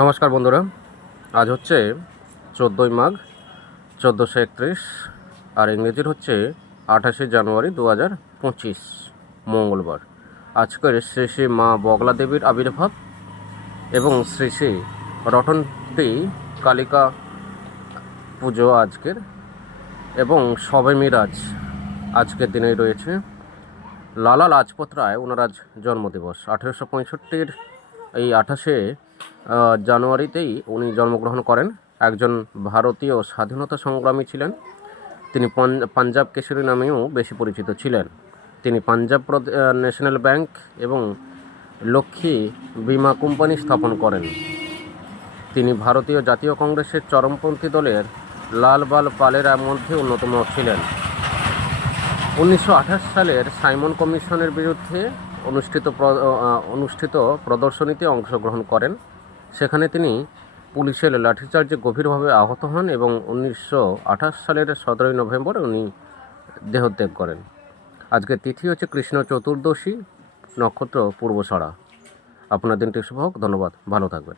নমস্কার বন্ধুরা, আজ হচ্ছে 14ই মাঘ 1431 আর ইংরেজির হচ্ছে 28শে জানুয়ারি 2025 মঙ্গলবার। আজকের শ্রী শ্রী মা বগলা দেবীর আবির্ভাব এবং শ্রী শ্রী রটন্তী কালিকা পুজো আজকের, এবং শবে মিরাজ আজকের দিনেই রয়েছে। লালা লাজপত রায় ওনার আজ জন্মদিবস। 1865 এই 28শে জানুয়ারিতেই উনি জন্মগ্রহণ করেন। একজন ভারতীয় স্বাধীনতা সংগ্রামী ছিলেন। তিনি পাঞ্জাব কেশরী নামেও বেশি পরিচিত ছিলেন। তিনি পাঞ্জাব ন্যাশনাল ব্যাংক এবং লক্ষ্মী বীমা কোম্পানি স্থাপন করেন। তিনি ভারতীয় জাতীয় কংগ্রেসের চরমপন্থী দলের লাল বাল পালের মধ্যে অন্যতম ছিলেন। 1928 সালের সাইমন কমিশনের বিরুদ্ধে অনুষ্ঠিত প্রদর্শনীতে অংশগ্রহণ করেন। সেখানে তিনি পুলিশের লাঠিচার্জে গভীরভাবে আহত হন এবং 1928 সালের 17ই নভেম্বর উনি দেহত্যাগ করেন। আজকের তিথি হচ্ছে কৃষ্ণ চতুর্দশী, নক্ষত্র পূর্বষাঢ়া। আপনার দিনটি শুভ হোক। ধন্যবাদ, ভালো থাকবেন।